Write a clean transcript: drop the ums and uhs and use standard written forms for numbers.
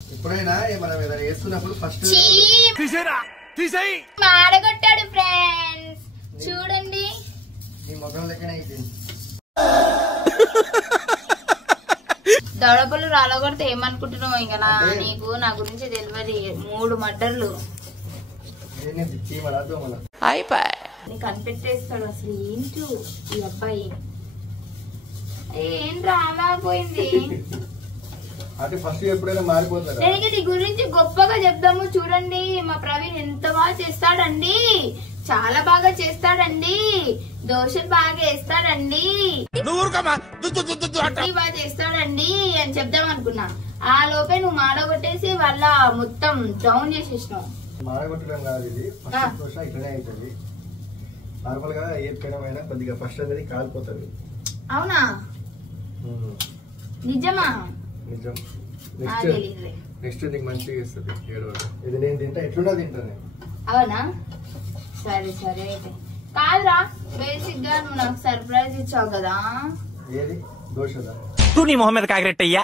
ఎప్పుడైనా మనం ఏదైనా వేస్తున్నప్పుడు ఫస్ట్ మాడగొట్టాడు ఫ్రెండ్స్, చూడండి నీ ముఖం లెక్కనే అయిపోయింది. దొడపలు రాలగొడితే ఏమనుకుంటున్నావు? ఇంకా నీకు నా గురించి తెలియదు. 3 మర్డర్లు నీకు కనిపెట్టేస్తాడు. అసలు ఏంటో ఈ అబ్బాయి ఏంట్రా అలా పోయింది. అంటే ఫస్ట్ ఎప్పుడైనా మారిపోతారా? నేను నీ గురించి గొప్పగా చెప్దాము. చూడండి మా ప్రవీణ్ ఎంత బాగా చేస్తాడండి, చాలా బాగా చేస్తాడండి, దోశలు బాగా వేస్తాడండి, బాగా చేస్తాడండి అని చెప్దాం అనుకున్నా. ఆ లోపే నువ్వు మాడగొట్టేసి వాళ్ళ మొత్తం డౌన్ చేసేసినావు. మాడగొట్టడం కాదు, ఇది ఫస్ట్ దోశ ఇట్లనే అవుతుంది. నార్మల్ గా ఏ పెనమైనా కొద్దిగా ఫస్ట్ అనేది కాలిపోతుంది. అవునా? నిజమా? నిజం. నెక్స్ట్ నీకు మంచిగా ఇస్తుంది. ఇది నేను తింటా, ఎట్లున్నా తింటా నేను. అవునా? సరే సరే అయితే. కాదురా, బేసిక్ గా నువ్వు నాకు సర్ప్రైజ్ ఇచ్చావు కదా. ఏది? దోశదా? తూ నీ మొహం మీద కాకిరెట్టయ్యా.